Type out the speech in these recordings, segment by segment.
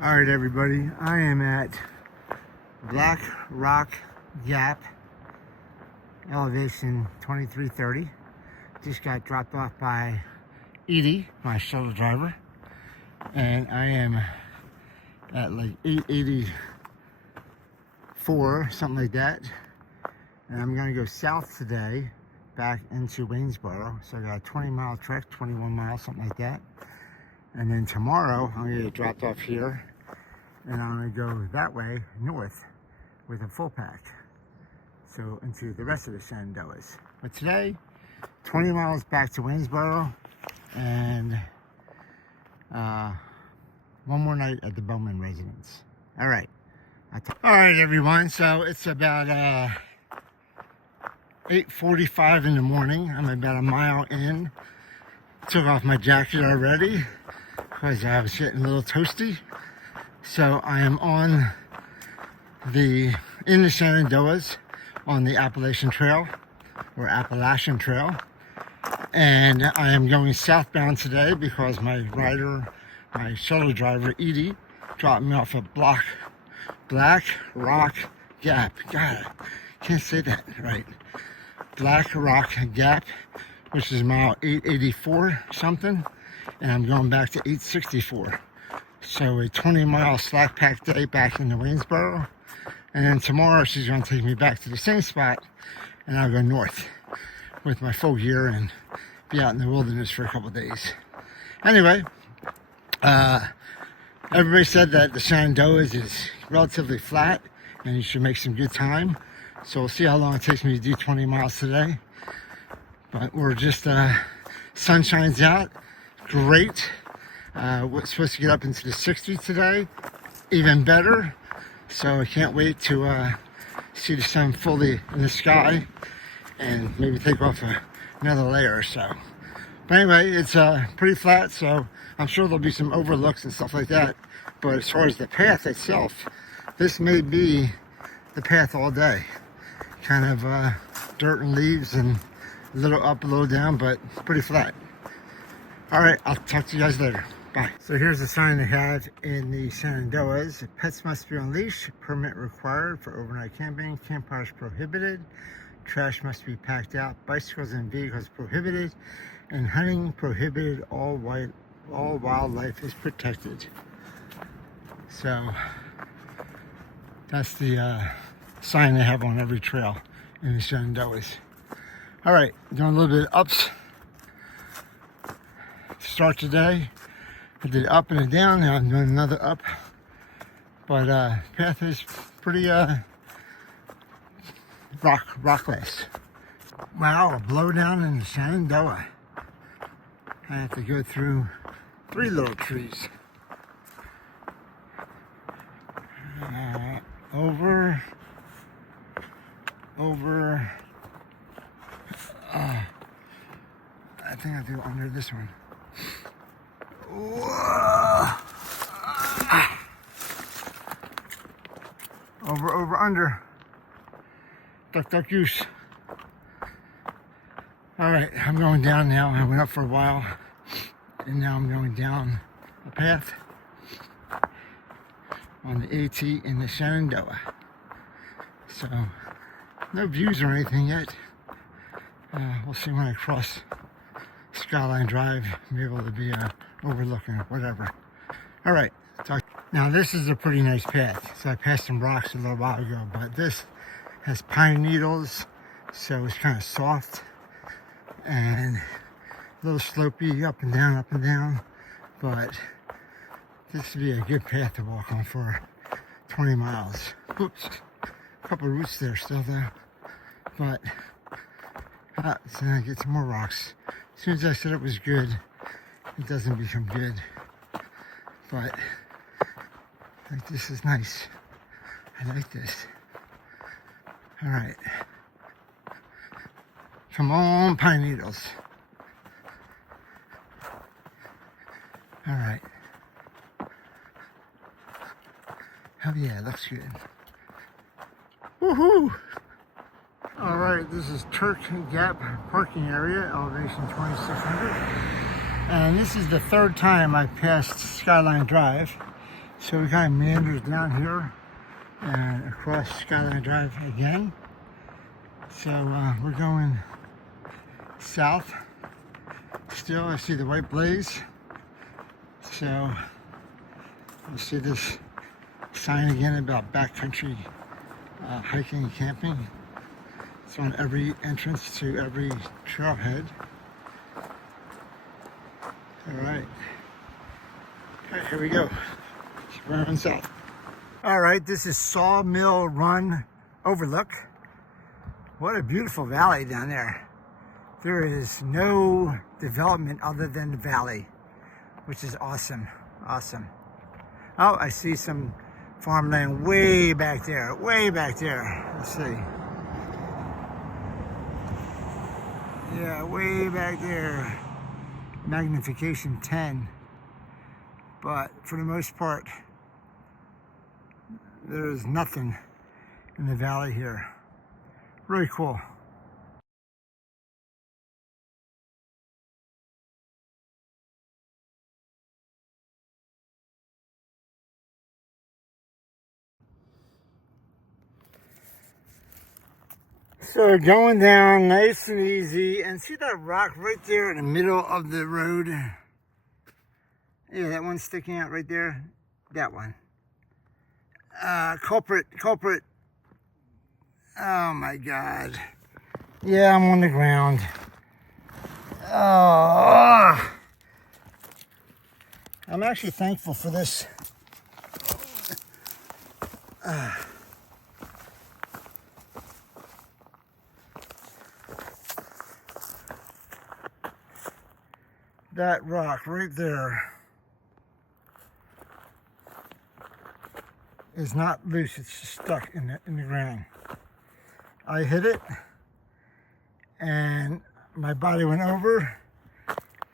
All right, everybody, I am at Blackrock Gap, elevation 2330. Just got dropped off by Edie, my shuttle driver, and I am at like 884, something like that. And I'm gonna go south today, back into Waynesboro. So I got a 20-mile trek, 21 miles, something like that. And then tomorrow, I'm gonna get dropped off here, and I'm gonna go that way, north, with a full pack. So into the rest of the Shenandoahs. But today, 20 miles back to Waynesboro, and one more night at the Bowman residence. All right. All right, everyone. So it's about 8:45 in the morning. I'm about a mile in. Took off my jacket already because I was getting a little toasty. So I am in the Shenandoahs on the Appalachian Trail, or Appalachian Trail. And I am going southbound today because my shuttle driver, Edie, dropped me off at Blackrock Gap. God, I can't say that right. Blackrock Gap, which is mile 884 something, and I'm going back to 864. So a 20-mile Slackpack day back into Waynesboro, and then tomorrow she's going to take me back to the same spot, and I'll go north with my full gear and be out in the wilderness for a couple days. Anyway, everybody said that the Shenandoahs is relatively flat and you should make some good time. So we'll see how long it takes me to do 20 miles today. But we're just, sun shines out, great. We're supposed to get up into the 60s today, even better. So I can't wait to see the sun fully in the sky and maybe take off another layer or so. But anyway, it's pretty flat, so I'm sure there'll be some overlooks and stuff like that. But as far as the path itself, this may be the path all day. Kind of dirt and leaves and a little up, a little down, but pretty flat. All right, I'll talk to you guys later. Bye. So here's the sign they have in the Shenandoahs. Pets must be on leash, permit required for overnight camping, campfires prohibited, trash must be packed out, bicycles and vehicles prohibited, and hunting prohibited. All wildlife is protected. So that's the sign they have on every trail in the Shenandoahs. All right, doing a little bit of ups to start today. I did up and a down, now I'm doing another up. But path is pretty rockless. Wow, a blowdown in the Shenandoah. I have to go through 3 little trees. Over. I think I'll do under this one. Over, under. Duck, goose. All right, I'm going down now. I went up for a while, and now I'm going down the path on the AT in the Shenandoah. So, no views or anything yet. We'll see when I cross Skyline Drive, maybe able to be overlooking or whatever. All right, now this is a pretty nice path. So I passed some rocks a little while ago, but this has pine needles, so it's kind of soft and a little slopey, up and down, but this would be a good path to walk on for 20 miles. Oops, a couple of roots there still though, but so I get some more rocks. As soon as I said it was good, it doesn't become good. But like, this is nice. I like this. All right. Come on, pine needles. All right. Hell yeah, looks good. Woohoo! All right, this is Turk Gap parking area, elevation 2600. And this is the 3rd time I passed Skyline Drive. So we kind of meanders down here and across Skyline Drive again. So we're going south. Still, I see the white blaze. So we'll see this sign again about backcountry hiking and camping. It's on every entrance to every trailhead. All right, here we go. Keep running south. All right, this is Sawmill Run Overlook. What a beautiful valley down there. There is no development other than the valley, which is awesome, awesome. Oh, I see some farmland way back there, way back there. Let's see. Yeah, way back there. Magnification 10. But for the most part, there is nothing in the valley here. Really cool. So going down nice and easy, and see that rock right there in the middle of the road? Yeah, that one sticking out right there. That one. Culprit. Oh my God. Yeah, I'm on the ground. Oh. I'm actually thankful for this. That rock right there is not loose, it's just stuck in the ground. I hit it and my body went over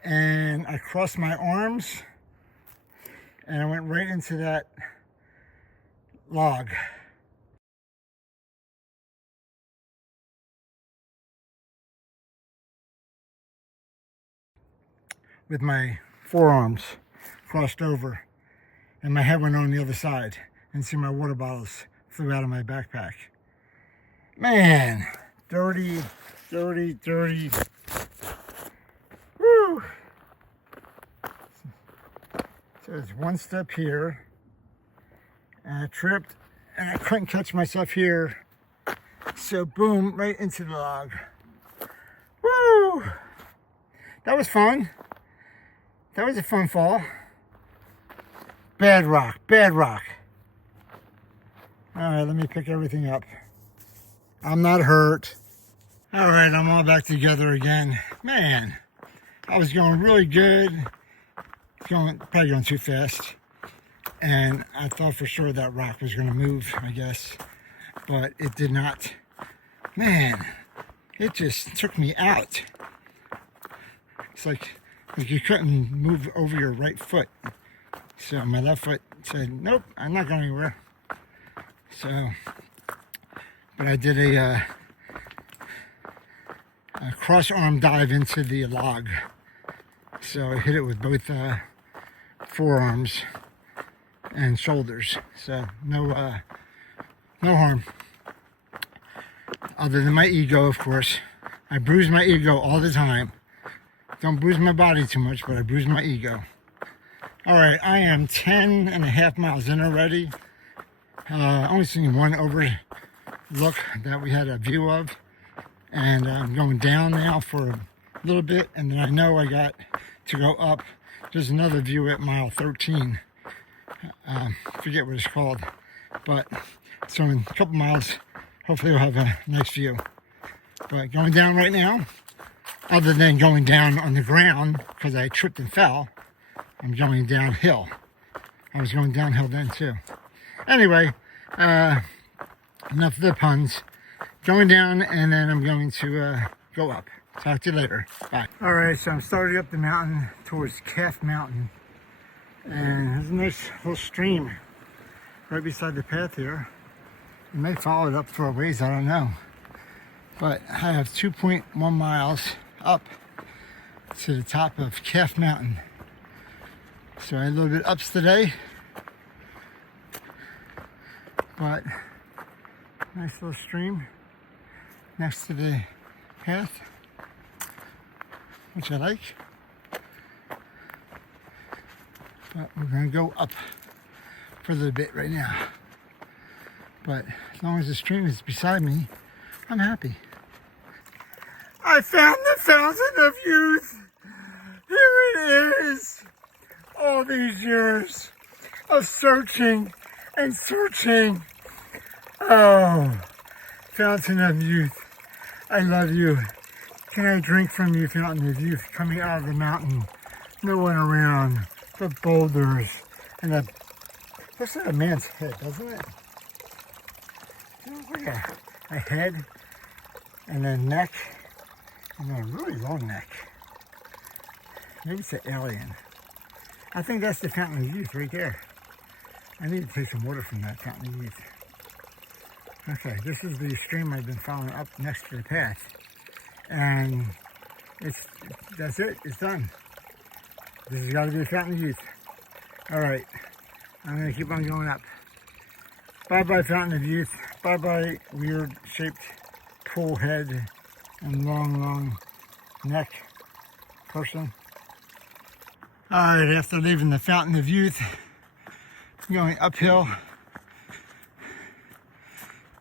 and I crossed my arms and I went right into that log. With my forearms crossed over and my head went on the other side, and see my water bottles flew out of my backpack. Man, dirty. Woo! So there's one step here and I tripped and I couldn't catch myself here. So boom, right into the log. Woo! That was fun. That was a fun fall. Bad rock. All right, let me pick everything up. I'm not hurt. All right, I'm all back together again. Man, I was going really good. Probably going too fast. And I thought for sure that rock was gonna move, I guess. But it did not. Man, it just took me out. It's like you couldn't move over your right foot. So my left foot said, nope, I'm not going anywhere. So, but I did a cross arm dive into the log. So I hit it with both forearms and shoulders. So no harm. Other than my ego, of course. I bruise my ego all the time. Don't bruise my body too much, but I bruise my ego. All right, I am 10.5 miles in already. Only seen one overlook that we had a view of. And I'm going down now for a little bit, and then I know I got to go up. There's another view at mile 13. Forget what it's called. But so in a couple miles, hopefully we'll have a nice view. But going down right now, other than going down on the ground because I tripped and fell, I'm going downhill. I was going downhill then too. Anyway, enough of the puns. Going down, and then I'm going to go up. Talk to you later. Bye. All right, so I'm starting up the mountain towards Calf Mountain. And there's a nice little stream right beside the path here. You may follow it up for a ways, I don't know. But I have 2.1 miles up to the top of Calf Mountain. So I had a little bit ups today. But nice little stream next to the path, which I like. But we're gonna go up for a little bit right now. But as long as the stream is beside me, I'm happy. I found the fountain of youth. Here it is. All these years of searching and searching. Oh, fountain of youth. I love you. Can I drink from you, fountain of youth, coming out of the mountain? No one around, but boulders and a, looks like a man's head, doesn't it? It looks like a head and a neck and a really long neck. Maybe it's an alien. I think that's the fountain of youth right there. I need to take some water from that fountain of youth. Okay, this is the stream I've been following up next to the path. And that's it, it's done. This has got to be the fountain of youth. All right, I'm gonna keep on going up. Bye-bye fountain of youth. Bye-bye weird shaped pool head and long neck person. All right, after leaving the fountain of youth, I'm going uphill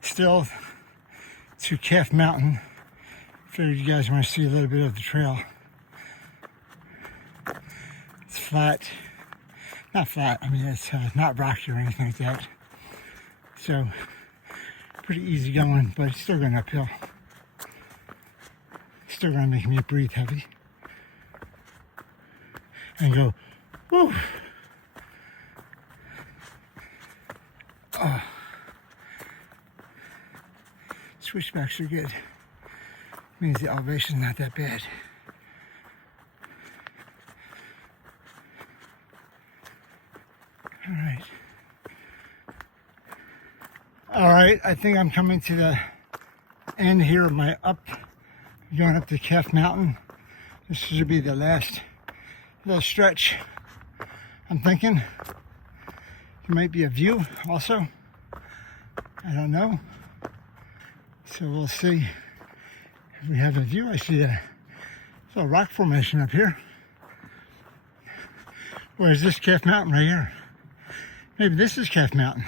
still to Calf Mountain. Figured you guys want to see a little bit of the trail. It's flat, not flat, I mean it's not rocky or anything like that. So pretty easy going, but it's still going uphill. Still going to make me breathe heavy. And go, woo! Oh. Switchbacks are good. Means the elevation's not that bad. All right, I think I'm coming to the end here of my going up to Calf Mountain. This should be the last little stretch. I'm thinking there might be a view also. I don't know. So we'll see if we have a view. I see a little rock formation up here. Where is this Calf Mountain right here? Maybe this is Calf Mountain.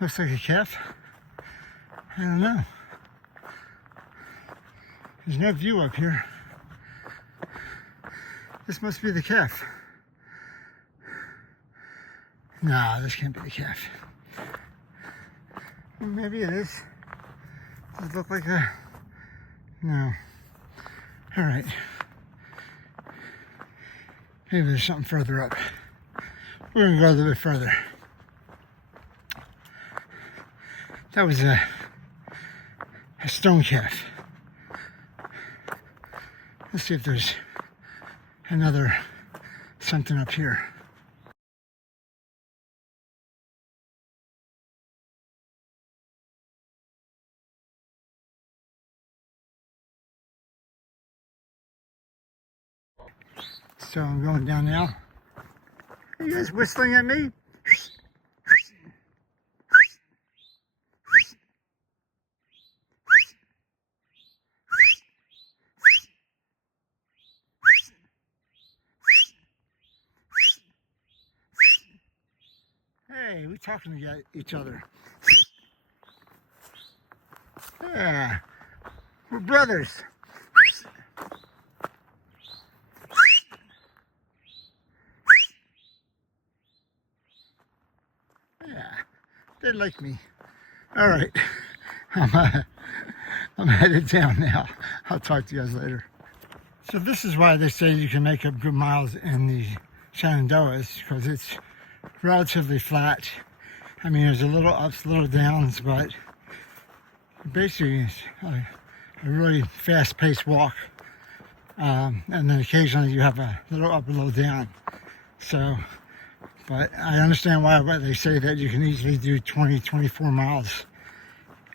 Looks like a calf. I don't know. There's no view up here. This must be the calf. No, this can't be the calf. Maybe it is. Does it look like a... No. All right. Maybe there's something further up. We're gonna go a little bit further. That was a stone calf. Let's see if there's another something up here. So I'm going down now. Are you guys whistling at me? Hey, we're talking to each other. Yeah, we're brothers. Yeah, they like me. All right, I'm headed down now. I'll talk to you guys later. So this is why they say you can make up good miles in the Shenandoahs, because it's relatively flat. I mean, there's a little ups, a little downs, but basically it's a really fast-paced walk. And then occasionally you have a little up, a little down. So, but I understand why they say that you can easily do 20, 24 miles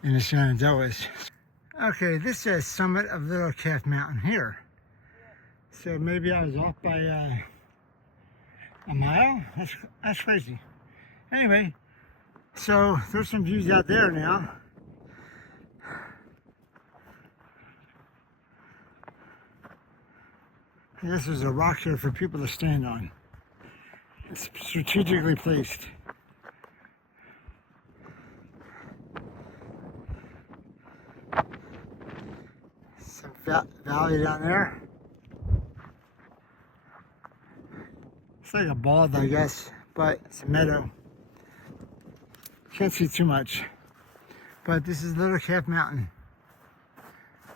in the Shenandoahs. Okay, this says summit of Little Calf Mountain here. So maybe I was off by a mile? That's crazy. Anyway, So there's some views out there now. I guess there's a rock here for people to stand on. It's strategically placed. Some valley down there. It's like a bald, I guess, but it's a meadow. Can't see too much. But this is Little Calf Mountain.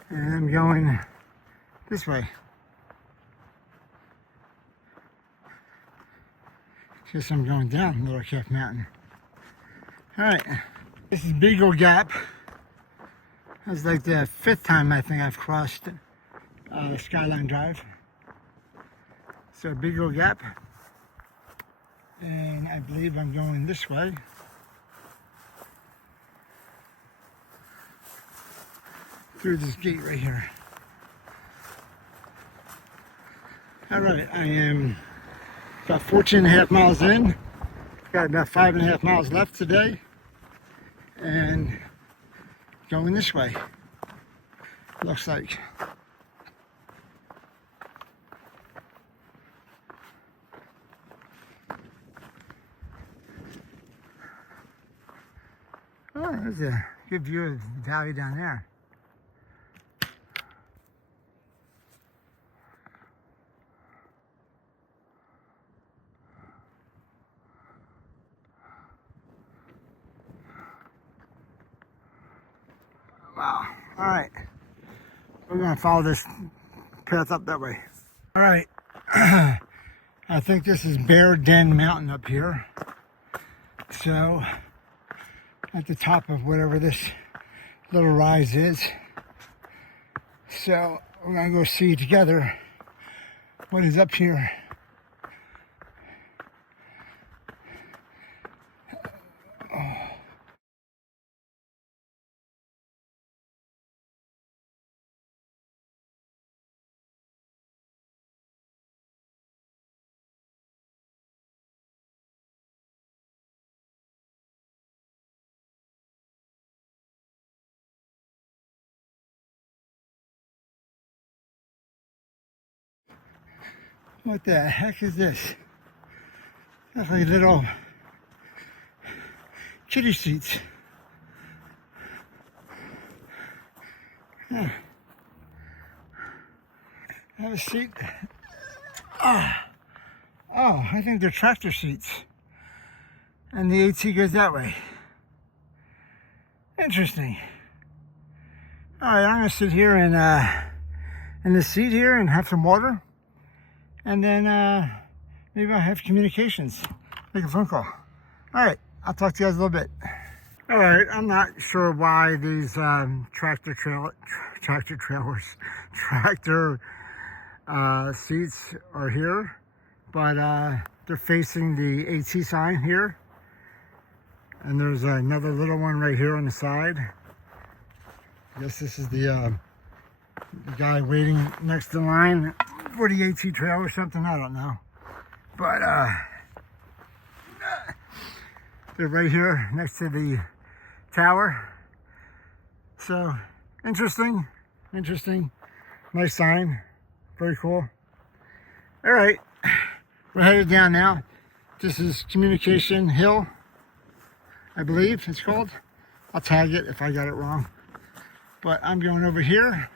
And I'm going this way. Guess I'm going down Little Calf Mountain. Alright, this is Beagle Gap. That's like the 5th time I think I've crossed Skyline Drive. So Beagle Gap. And I believe I'm going this way. Through this gate right here. Alright, I am about 14.5 miles in. Got about 5.5 miles left today. And going this way. Looks like. Oh, there's a good view of the valley down there. Wow. All right. We're going to follow this path up that way. All right. I think this is Bear Den Mountain up here. So, at the top of whatever this little rise is. So, we're going to go see together what is up here. What the heck is this? That's like little kiddie seats. Huh. Have a seat. Oh, I think they're tractor seats. And the AT goes that way. Interesting. Alright, I'm gonna sit here and in the seat here and have some water. And then maybe I'll have communications. Make a phone call. Alright, I'll talk to you guys a little bit. Alright, I'm not sure why these tractor seats are here, but they're facing the AT sign here. And there's another little one right here on the side. I guess this is the guy waiting next in line for the AT trail or something, I don't know. But they're right here next to the tower. So interesting. Nice sign. Very cool. All right, we're headed down now. This is Communication Hill, I believe it's called. I'll tag it if I got it wrong. But I'm going over here.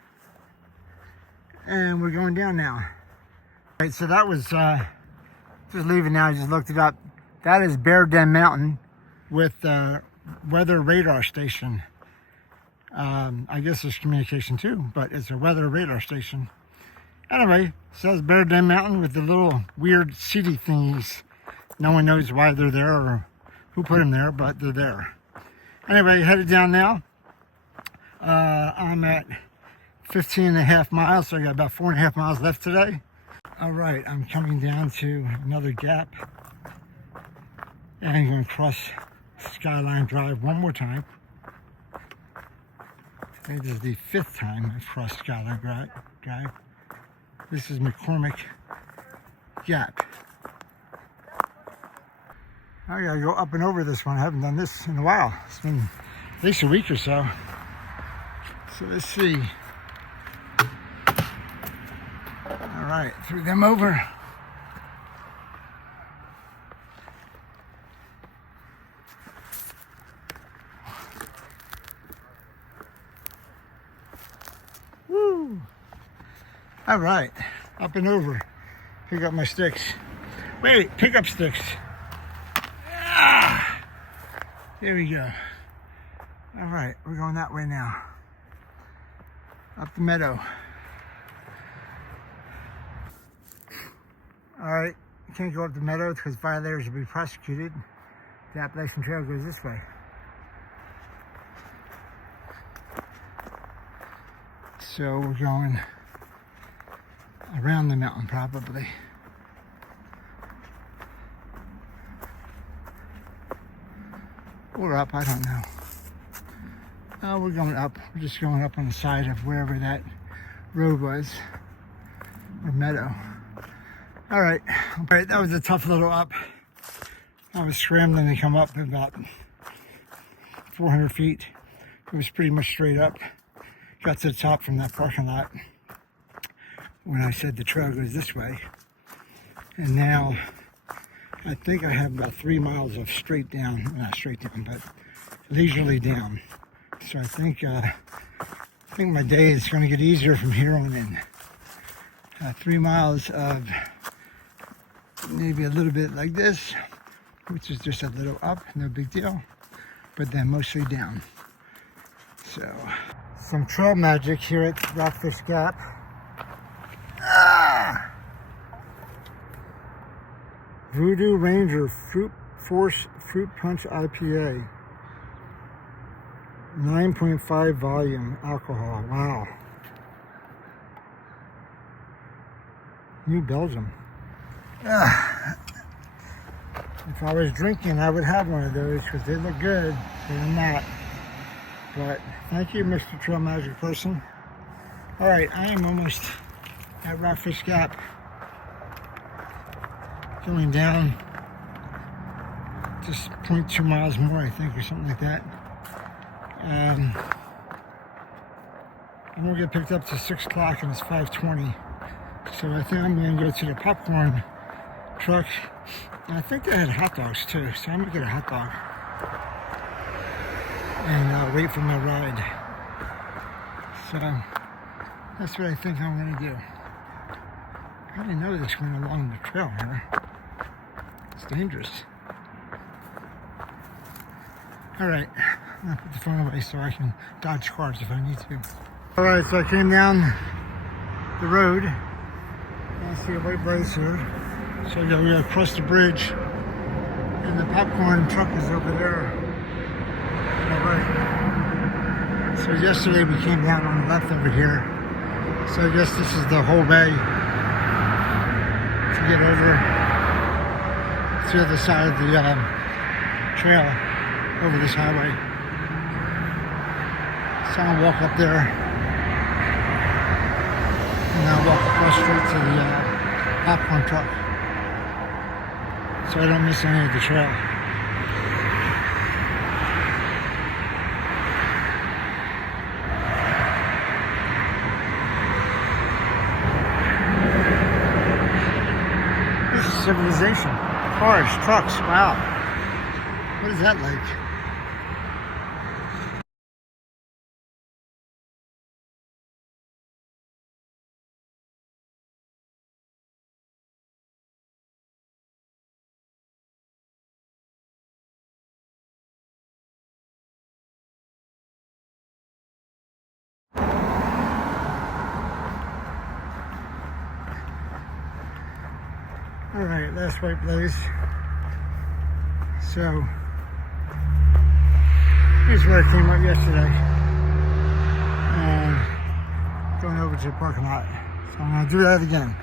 And we're going down now. All right, so that was just leaving now. I just looked it up. That is Bear Den Mountain with weather radar station. I guess there's communication too, but it's a weather radar station. Anyway, it says Bear Den Mountain with the little weird seedy thingies. No one knows why they're there or who put them there, but they're there. Anyway, headed down now. I'm at 15.5 miles, so I got about 4.5 miles left today. All right, I'm coming down to another gap. And I'm going to cross Skyline Drive one more time. I think this is the 5th time I've crossed Skyline Drive. This is McCormick Gap. I gotta go up and over this one. I haven't done this in a while. It's been at least a week or so. So let's see. All right, threw them over. Woo! All right, up and over. Pick up my sticks. Wait, pick up sticks. Ah, there we go. All right, we're going that way now. Up the meadow. All right, you can't go up the meadow because violators will be prosecuted. The Appalachian Trail goes this way. So we're going around the mountain probably. Or up, I don't know. We're going up. We're just going up on the side of wherever that road was, or meadow. All right, that was a tough little up. I was scrambling to come up about 400 feet. It was pretty much straight up. Got to the top from that parking lot when I said the trail goes this way. And now I think I have about 3 miles of straight down, not straight down, but leisurely down. So I think my day is going to get easier from here on in. 3 miles of maybe a little bit like this, which is just a little up, no big deal, but then mostly down. So some trail magic here at Rockfish Gap. Voodoo Ranger Fruit Force Fruit Punch IPA. 9.5 volume alcohol. Wow. New Belgium. If I was drinking, I would have one of those because they look good. They're not. But thank you, Mr. Trail Magic person. All right, I am almost at Rockfish Gap. Going down just 0.2 miles more, I think, or something like that. I'm gonna get picked up to 6 o'clock and it's 5:20. So I think I'm gonna go to the popcorn truck. And I think they had hot dogs too, so I'm gonna get a hot dog and wait for my ride. So that's what I think I'm gonna do. I didn't know this went along the trail here. It's dangerous. All right, I'm gonna put the phone away so I can dodge cars if I need to. All right, so I came down the road. I see a white brace here. So I'm gonna cross the bridge, and the popcorn truck is over there. All right. So yesterday we came down on the left over here. So I guess this is the whole way to get over to the other side of the trail over this highway. So I'll walk up there and I'll walk across straight to the popcorn truck so I don't miss any of the trail. Civilization. Cars, trucks, wow. What is that like? All right, last white blaze. So, here's where I came up yesterday. And going over to the parking lot. So I'm gonna do that again.